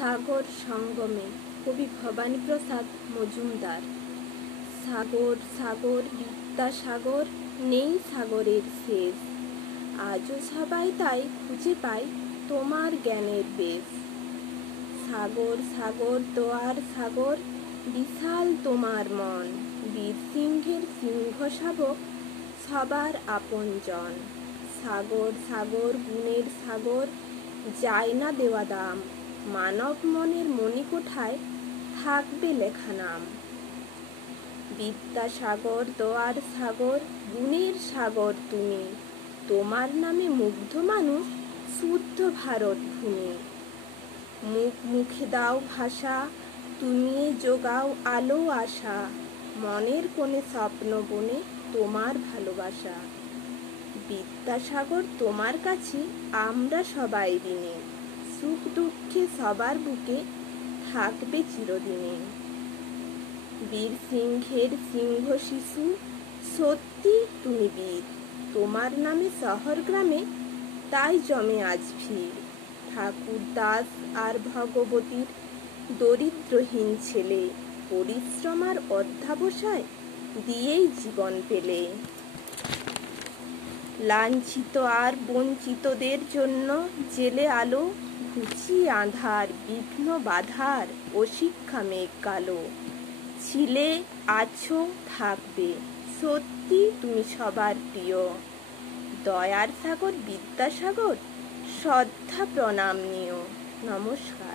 সাগর সঙ্গমে কবি ভবানীপ্রসাদ মজুমদার। সাগর সাগর বিদ্যাসাগর, নেই সাগরের শেষ। আজও সবাই তাই খুঁজে পায় তোমার জ্ঞানের বেশ। সাগর সাগর দোয়ার সাগর, বিশাল তোমার মন। বীর সিংহের সিংহ শাবক, সবার আপনজন। সাগর সাগর গুণের সাগর, যায় না দেওয়া দাম। মানব মনের মণিকোঠায় থাকবে লেখা নাম। বিদ্যাসাগর দোয়ার সাগর, গুণের সাগর তুমি। তোমার নামে মুগ্ধ মানুষ, শুদ্ধ ভারত ভূমি। মুখ মুখে দাও ভাষা, তুমি যোগাও আলো আশা। মনের কোণে স্বপ্ন বনে তোমার ভালোবাসা। বিদ্যাসাগর তোমার কাছে আমরা সবাই ঋণী। সুখ দুঃখে সবার বুকে থাকবে চিরদিনে। বীর সিংহের সিংহ শিশু, সত্যি তুমি বীর। তোমার নামে শহর গ্রামে তাই জমে আজ ভিড়। ঠাকুর দাস আর ভগবতীর দরিদ্রহীন ছেলে, পরিশ্রম আর অধ্যাবসায় দিয়েই জীবন পেলে। লাঞ্ছিত আর বঞ্চিতদের জন্য জেলে আলো, ঘুচিয়ে আঁধার বিঘ্ন বাধার অশিক্ষা মেঘ কালো। ছিলে, আছো, থাকবে, সত্যি তুমি সবার প্রিয়। দয়ার সাগর বিদ্যাসাগর, শ্রদ্ধা প্রণাম নিও। নমস্কার।